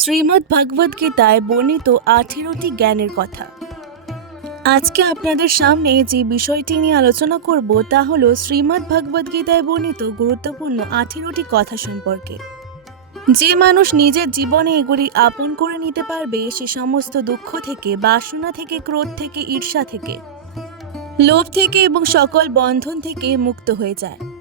শ্রীমদ্ ভগবদ্ গীতায় বর্ণিত আঠেরোটি জ্ঞানের কথা। আজকে আপনাদের সামনে যে বিষয়টি নিয়ে আলোচনা করব, তা হলো শ্রীমদ্ ভগবদ্ গীতায় বর্ণিত গুরুত্বপূর্ণ আঠেরোটি কথা সম্পর্কে। যে মানুষ নিজের জীবনে এগুলি আপন করে নিতে পারবে, সে সমস্ত দুঃখ থেকে, বাসনা থেকে, ক্রোধ থেকে, ঈর্ষা থেকে, লোভ থেকে এবং সকল বন্ধন থেকে মুক্ত হয়ে যায়।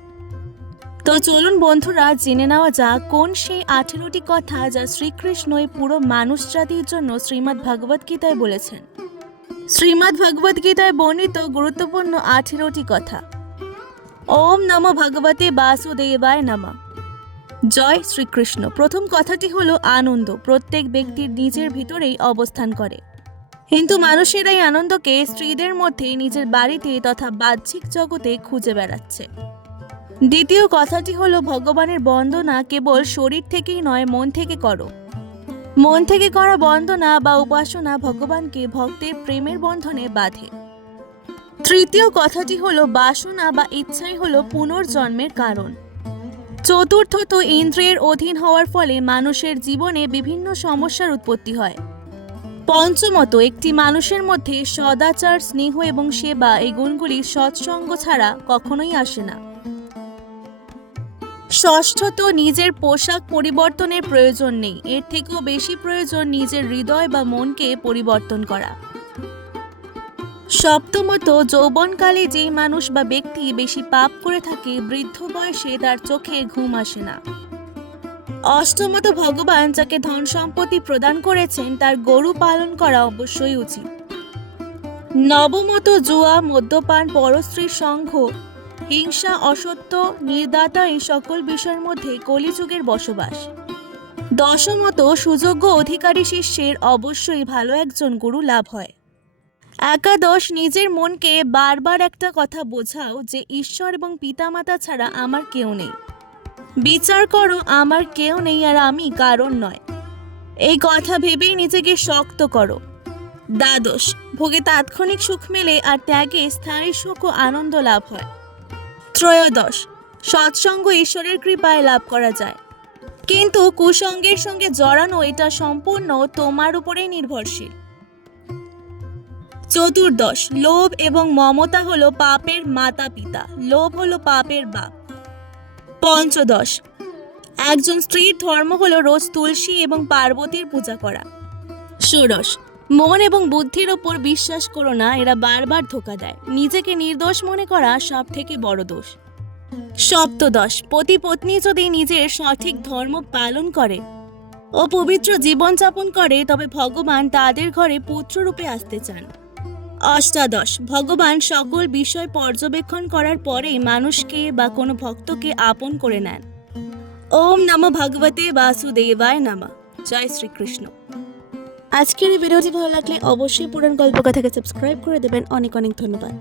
তো চলুন বন্ধুরা, জেনে নেওয়া যাক কোন সেই আঠেরোটি কথা যা শ্রীকৃষ্ণই পুরো মানুষ জাতির জন্য শ্রীমদ্ ভগবদ্ গীতায় বলেছেন। শ্রীমদ্ ভগবদ্ গীতায় বর্ণিত গুরুত্বপূর্ণ আঠেরোটি কথা। ওম নম ভগবতে বাসুদেবায় নমঃ। জয় শ্রীকৃষ্ণ। প্রথম কথাটি হলো আনন্দ। প্রত্যেক ব্যক্তির নিজের ভিতরেই অবস্থান করে। কিন্তু মানুষের এই আনন্দকে স্ত্রীদের মধ্যে নিজের বাড়িতে তথা বাহ্যিক জগতে খুঁজে বেড়াচ্ছে। দ্বিতীয় কথাটি হলো, ভগবানের বন্দনা কেবল শরীর থেকেই নয়, মন থেকে করো। মন থেকে করা বন্দনা বা উপাসনা ভগবানকে ভক্তের প্রেমের বন্ধনে বাঁধে। তৃতীয় কথাটি হলো, বাসনা বা ইচ্ছাই হলো পুনর্জন্মের কারণ। চতুর্থত, ইন্দ্রিয়ের অধীন হওয়ার ফলে মানুষের জীবনে বিভিন্ন সমস্যার উৎপত্তি হয়। পঞ্চমত, একটি মানুষের মধ্যে সদাচার, স্নেহ এবং সেবা এই গুণগুলি সৎসঙ্গ ছাড়া কখনোই আসে না। ষষ্ঠত নিজের পোশাক পরিবর্তনের প্রয়োজন নেই। এর থেকেও বেশি প্রয়োজন নিজের হৃদয় বা মনকে পরিবর্তন করা। সপ্তমত, যৌবনকালে যেই মানুষ বা ব্যক্তি বেশি পাপ করে থাকে, বৃদ্ধ বয়সে তার চোখে ঘুম আসে না। অষ্টমত, ভগবান যাকে ধন সম্পত্তি প্রদান করেছেন, তার গরু পালন করা অবশ্যই উচিত। নবমত, জুয়া, মদ্যপান, পরস্ত্রীর সংঘ হিংসা, অসত্য, নির্দাতা এই সকল বিষয়ের মধ্যে কলিযুগের বসবাস। দশমত সুযোগ্য অধিকারী শিষ্যের অবশ্যই ভালো একজন গুরু লাভ হয়। একাদশ, নিজের মনকে বারবার একটা কথা বোঝাও যে ঈশ্বর এবং পিতামাতা ছাড়া আমার কেউ নেই। বিচার করো, আমার কেউ নেই আর আমি কারণ নয়। এই কথা ভেবেই নিজেকে শক্ত করো। দ্বাদশ, ভোগে তাৎক্ষণিক সুখ মেলে আর ত্যাগে স্থায়ী সুখ ও আনন্দ লাভ হয়। ত্রয়োদশ। সৎসঙ্গ ঈশ্বরের কৃপায় লাভ করা যায়। কিন্তু কুসঙ্গের সঙ্গে জড়ানো এটা সম্পূর্ণ তোমার উপরেই নির্ভরশীল। চতুর্দশ, লোভ এবং মমতা হলো পাপের মাতা পিতা লোভ হলো পাপের বাপ। পঞ্চদশ, একজন স্ত্রীর ধর্ম হলো রোজ তুলসী এবং পার্বতীর পূজা করা। ষোড়শ মন এবং বুদ্ধির ওপর বিশ্বাস করো না, এরা বারবার ধোকা দেয়। নিজেকে নির্দোষ মনে করা সব থেকে বড় দোষ। সপ্তদশ, পতি পত্নী যদি নিজের সঠিক ধর্ম পালন করে ও পবিত্র জীবনযাপন করে, তবে ভগবান তাদের ঘরে পুত্ররূপে আসতে চান। অষ্টাদশ, ভগবান সকল বিষয় পর্যবেক্ষণ করার পরেই মানুষকে বা কোনো ভক্তকে আপন করে নেন। ওম নম ভগবতে বাসুদেবায় নামা। জয় শ্রীকৃষ্ণ। আজকের এই ভিডিওটি ভালো লাগলে অবশ্যই পুরান গল্পকথাকে সাবস্ক্রাইব করে দেবেন। অনেক অনেক ধন্যবাদ।